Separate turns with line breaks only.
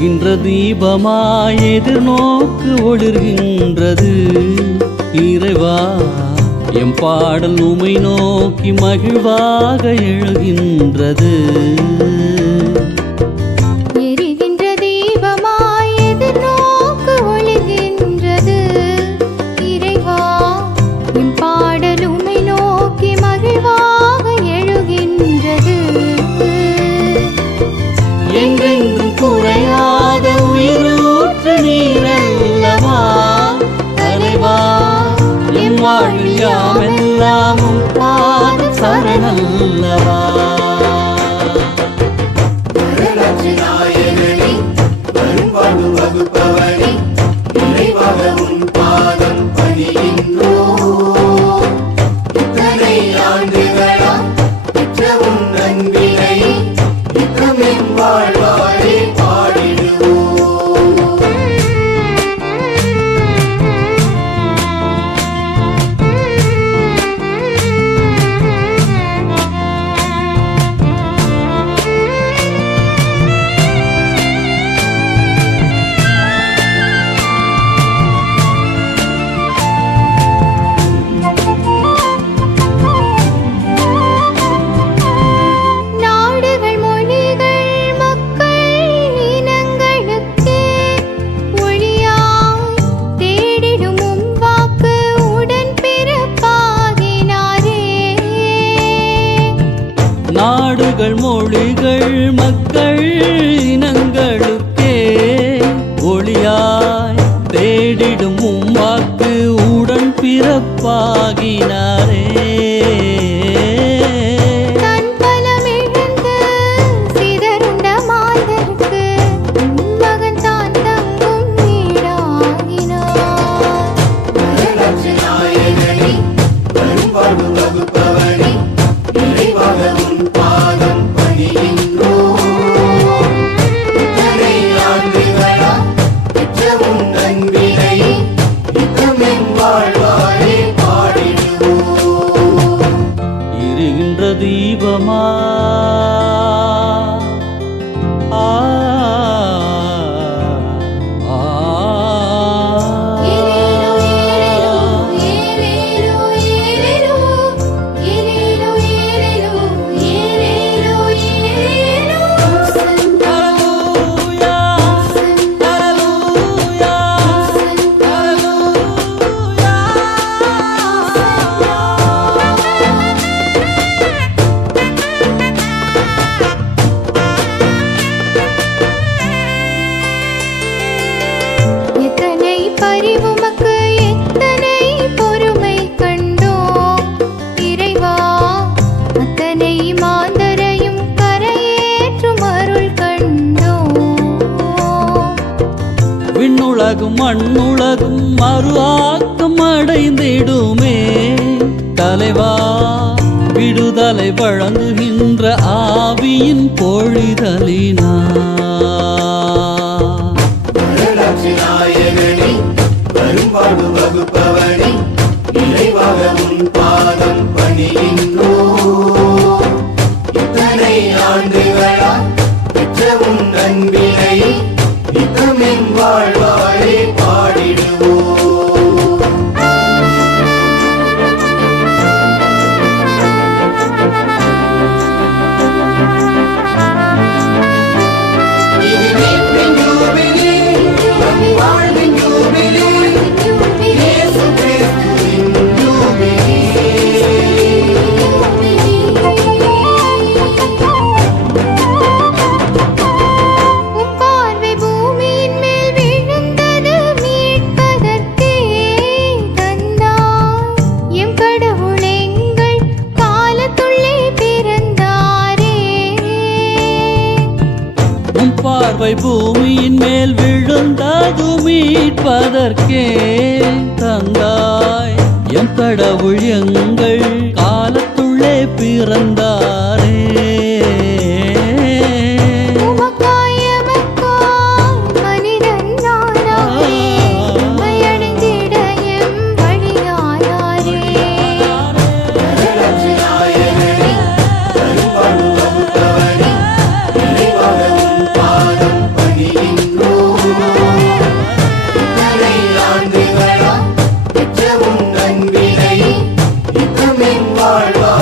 ஒளிர்கின்ற தீபமாய் எதிர்நோக்கு ஒளிர்கின்றது. இறைவா எம் பாடல் உமை நோக்கி மகிழ்வாக எழுகின்றது. நாமும் பாத சரணல்லவா
நாடுகள் மொழிகள் மக்கள் இனங்களுக்கே ஒளியாய் தேடிடும் வாக்கு
உடன் பிறப்பாகினாரே. Lord. மண்ணுலகும் மறுவாக்கம் அடைந்திடுமே. தலைவா விடுதலை வழங்குகின்ற ஆவியின் பொழிதலினா.
வரும்பாடு
அவை பூமியின் மேல் விழுந்தது மீட்பதற்கே. தந்தாய் எம் கடவுள் எங்கள் காலத்துள்ளே பிறந்தாரே.
எம்மின் வாழ்வா